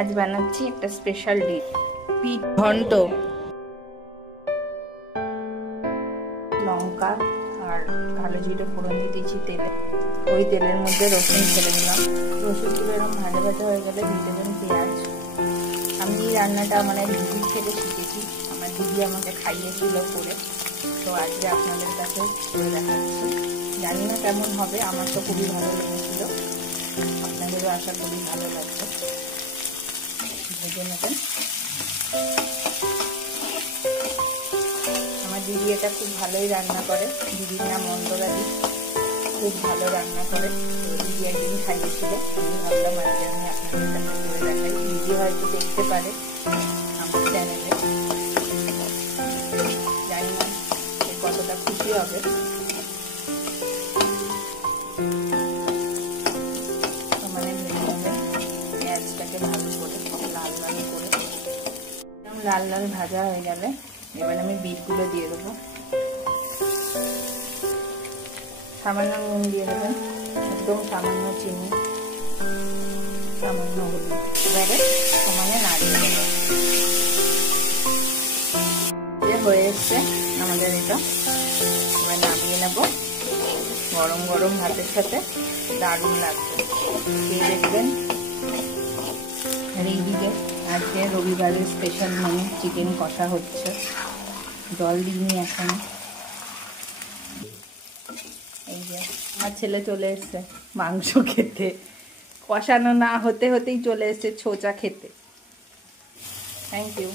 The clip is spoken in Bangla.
আজ বানাচ্ছি একটা স্পেশাল ডিশ, পিঠ ঘন্ট। লঙ্কা আর কালো জিরে ফোড়ন দিয়ে দিয়েছি তেলে। ওই তেলের মধ্যে রসুন ছেড়ে দিলাম। রসুনগুলো এরকম ভাজা ভাজা হয়ে গেলে দিয়ে দেবেন পেঁয়াজ। আমি এই রান্নাটা মানে দিদির থেকে শিখেছি, আমার দিদি আমাকে খাইয়েছিল করে, তো আজকে আপনাদের কাছে করে দেখাচ্ছি। জানি না কেমন হবে, আমার তো খুবই ভালো লেগেছিল, আপনাদেরও আশা করি ভালো লাগবে। ভেজে নেবেন। আমার দিদি এটা খুব ভালোই রান্না করে, দিদির নাম অন্তরাদি, খুব ভালো রান্না করে। দিদি একদিন খাইয়েছিল, আমি ভাবলাম আজকে আমি আপনাদের কাছে করে দেখাই। দিদি হয়তো দেখতে পারে আমার চ্যানেলে, জানি না কতটা খুশি হবে। মানে ভেজে নেবেন পেঁয়াজটাকে ভালো করে, লাল লাল করে। লাল লাল ভাজা হয়ে গেলে এবার আমি বিটগুলো দিয়ে দেবো। সামান্য নুন দিয়ে দেবেন, একদম সামান্য চিনি, সামান্য হলুদ। এবারে সমানে নাড়িয়ে দেবেন। হয়ে এসছে আমাদের এটা, এবার নামিয়ে নেব। গরম গরম ভাতের সাথে দারুণ লাগবে, খেয়ে দেখবেন। আর এইদিকে আজকে রবিবারের স্পেশাল মেনু চিকেন কষা হচ্ছে, জল দিইনি এখন। এই যে আমার ছেলে চলে এসছে মাংস খেতে, কষানো না হতে হতেই চলে এসছে ছোচা খেতে। Thank you.